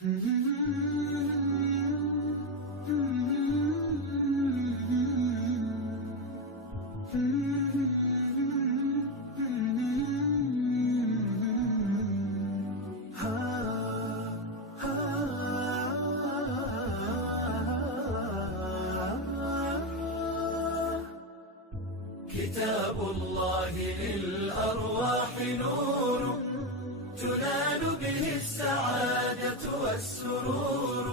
كتاب الله للأرواح نور، تنال به السعادة والسرور،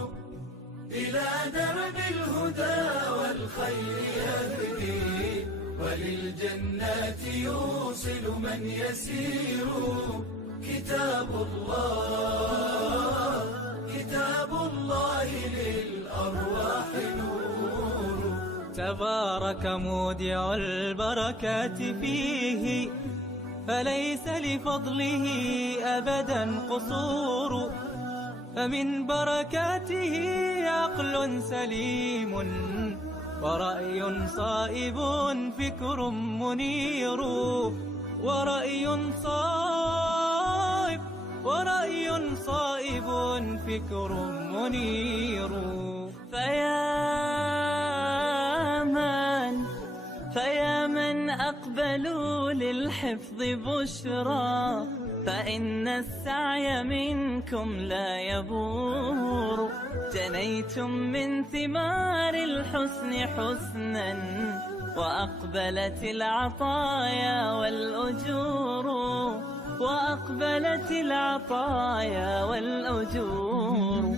إلى درب الهدى والخير يهدي، وللجنات يوصل من يسير. كتاب الله للأرواح نور. تبارك مودع البركات فيه، فليس لفضله أبدا قصور. فمن بركاته عقل سليم، ورأي صائب فكر منير. ورأي صائب فكر منير. فيا من أقبلوا للحفظ بشرى، فإن السعي منكم لا يبور. جنيتم من ثمار الحسن حسنا، وأقبلت العطايا والأجور.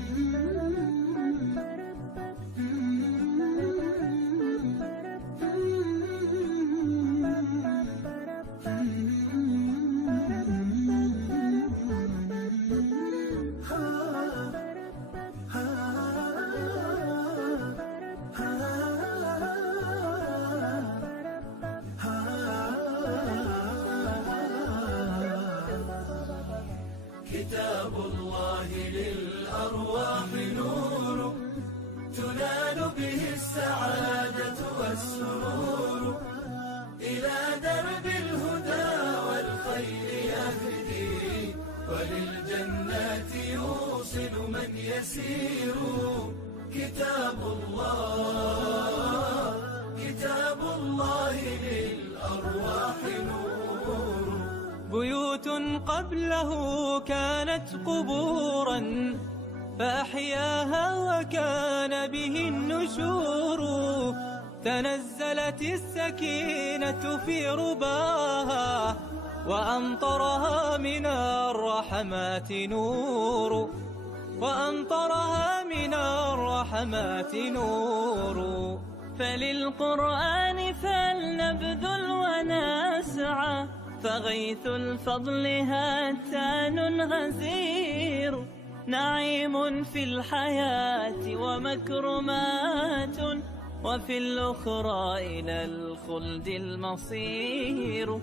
كتاب الله للأرواح نور، تنال به السعادة والسرور، إلى درب الهدى والخير يهدي، وللجنات يوصل من يسير. كتاب الله للأرواح نور. بيوت قبله كانت قبورا، فأحياها وكان به النشور. تنزلت السكينة في رباها، وأمطرها من الرحمات نور. فللقرآن فلنبذل ونسعى، فغيث الفضل هاتان غزير. نعيم في الحياة ومكرمات، وفي الأخرى إلى الخلد المصير.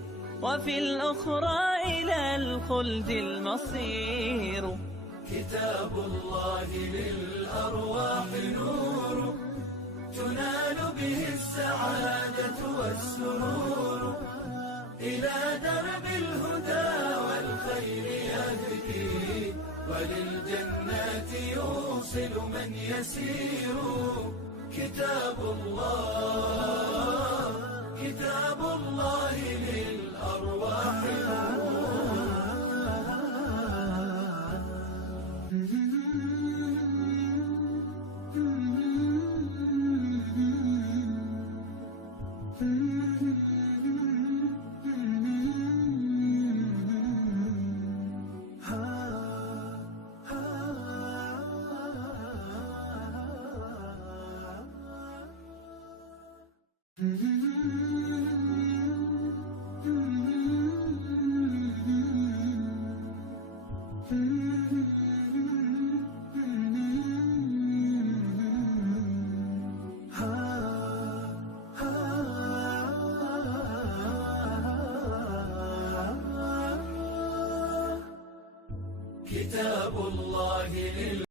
كتاب الله للأرواح نور، تنال به السعادة والسرور، إلى درب الهدى والخير يهدي، وللجنات يوصل من يسير. كتاب الله للأرواح نور. كتاب